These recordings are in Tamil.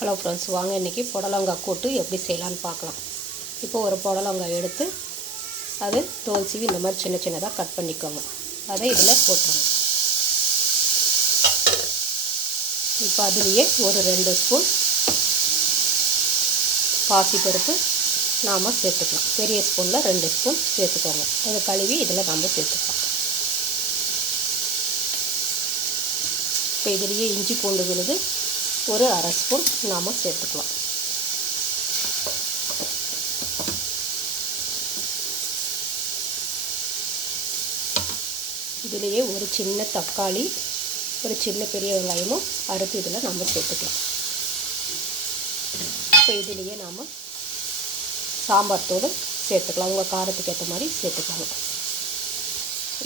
ஹலோ ஃப்ரெண்ட்ஸ், வாங்க இன்றைக்கி புடலங்காய் கூட்டு எப்படி செய்யலான்னு பார்க்கலாம். இப்போ ஒரு புடலங்காய் எடுத்து அது தோல் சீவி இந்த மாதிரி சின்ன சின்னதாக கட் பண்ணிக்கோங்க. அதை இதில் போட்டுருங்க. இப்போ அதுலேயே ஒரு 2 ஸ்பூன் பாசிப்பருப்பு நாம் சேர்த்துக்கலாம். பெரிய ஸ்பூனில் 2 ஸ்பூன் சேர்த்துக்கோங்க. அதை கழுவி இதில் நாம் சேர்த்துக்கலாம். இப்போ இதுலேயே இஞ்சி பூண்டு விழுது ஒரு 1/2 ஸ்பூன் நாம் சேர்த்துக்கலாம். இதிலேயே ஒரு சின்ன தக்காளி, ஒரு சின்ன பெரிய வெங்காயமும் அறுத்து இதில் நம்ம சேர்த்துக்கலாம். இப்போ இதுலேயே நாம் சாம்பார் தூள் சேர்த்துக்கலாம். உங்கள் காரத்துக்கு ஏற்ற மாதிரி சேர்த்துக்கோங்க.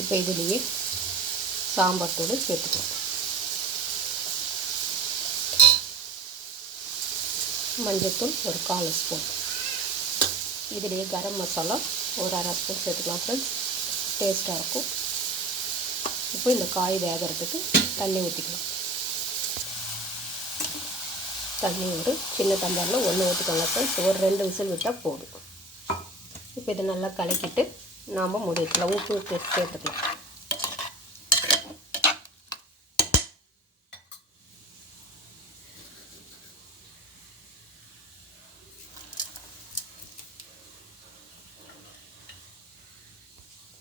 இப்போ இதுலேயே சாம்பார் தூள் சேர்த்துக்கலாம். மஞ்சள்தூள் ஒரு 1/4 ஸ்பூன். இதிலேயே கரம் மசாலா ஒரு 1/2 ஸ்பூன் சேர்த்துக்கலாம் ஃப்ரெண்ட்ஸ், டேஸ்ட்டாக இருக்கும். இப்போ இந்த காய் வேகிறதுக்கு தண்ணி ஊற்றிக்கலாம். தண்ணி ஒரு சின்ன டம்ளரில் 1 ஊற்றிக்கோங்க ஃப்ரெண்ட்ஸ். ஒரு 2 விசில் விட்டால் போதும். இப்போ இதை நல்லா கலக்கிட்டு நாம் மூடி வச்சுக்கலாம். உப்பு சேர்த்துக்கலாம்.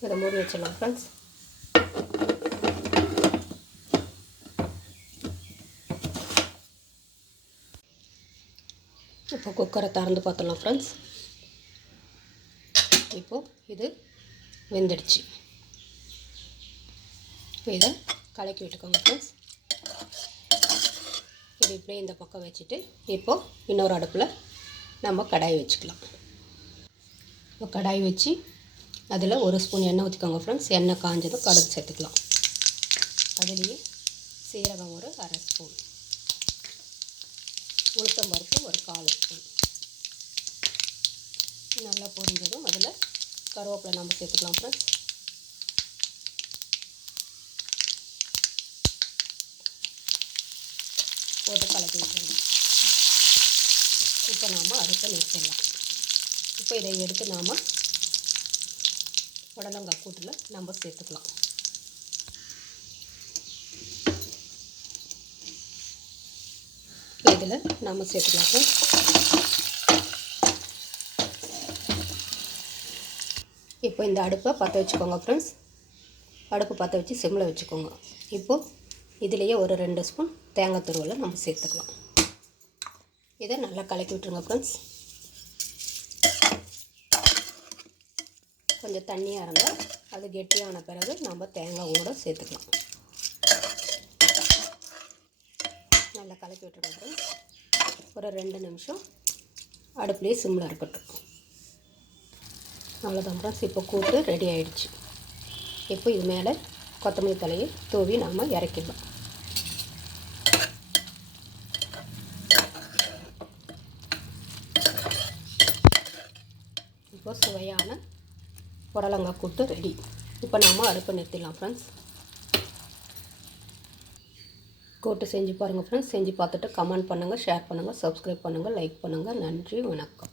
இதை மூடி வச்சிடலாம் ஃப்ரெண்ட்ஸ். இப்போ குக்கரை திறந்து பார்த்துடலாம் ஃப்ரெண்ட்ஸ். இப்போது இது வெந்துடுச்சு. இப்போ இதை கலக்கி விட்டுக்கோங்க ஃப்ரெண்ட்ஸ். இது இப்படியே இந்த பக்கம் வச்சுட்டு இப்போது இன்னொரு அடுப்பில் நம்ம கடாய் வச்சுக்கலாம். இப்போ கடாய் வச்சு அதில் 1 ஸ்பூன் எண்ணெய் ஊற்றிக்கோங்க ஃப்ரெண்ட்ஸ். எண்ணெய் காஞ்சதும் கடுகு சேர்த்துக்கலாம். அதுலேயே சீரகம் ஒரு 1/2 ஸ்பூன், உளுத்தம்பருப்பு ஒரு 1/4 ஸ்பூன். நல்லா பொரிஞ்சதும் அதில் கருவேப்பிலை நம்ம சேர்த்துக்கலாம் ஃப்ரெண்ட்ஸ். போட்டு கலக்கி விட்டுருங்க. இப்போ நாம் அடுப்பை நிறுத்திடலாம். இப்போ இதை எடுத்து நாம் புடலங்காய் கூட்டில் நம்ம சேர்த்துக்கலாம். இதில் நம்ம சேர்த்துக்கலாம். இப்போ இந்த அடுப்பை பற்ற வச்சுக்கோங்க ஃப்ரெண்ட்ஸ். அடுப்பு பற்ற வச்சு சிம்மில் வச்சுக்கோங்க. இப்போது இதிலேயே ஒரு 2 ஸ்பூன் தேங்காய் துருவலை நம்ம சேர்த்துக்கலாம். இதை நல்லா கலக்கி விட்டுருங்க ஃப்ரெண்ட்ஸ். கொஞ்சம் தண்ணியாக இருந்தால் அது கெட்டியான பிறகு நம்ம தேங்காய் கூட சேர்த்துக்கலாம். நல்லா கலக்கி விட்டுருங்க ஃப்ரெண்ட்ஸ். ஒரு 2 நிமிஷம் அடுப்புலேயே சிம்மில் இருக்கட்டும். அவ்வளோதான் ஃப்ரெண்ட்ஸ். இப்போ கூட்டு ரெடி ஆகிடுச்சு. இப்போ இது மேலே கொத்தமல்லி தலையை தூவி நாம் இறக்கிடலாம். இப்போ சுவையான புடலங்காய் கூட்டு ரெடி. இப்போ நாம் அடுப்பை நிறுத்திடலாம் ஃப்ரெண்ட்ஸ். கூட்டு செஞ்சு பாருங்கள் ஃப்ரெண்ட்ஸ். செஞ்சு பார்த்துட்டு கமெண்ட் பண்ணுங்கள், ஷேர் பண்ணுங்கள், சப்ஸ்கிரைப் பண்ணுங்கள், லைக் பண்ணுங்கள். நன்றி, வணக்கம்.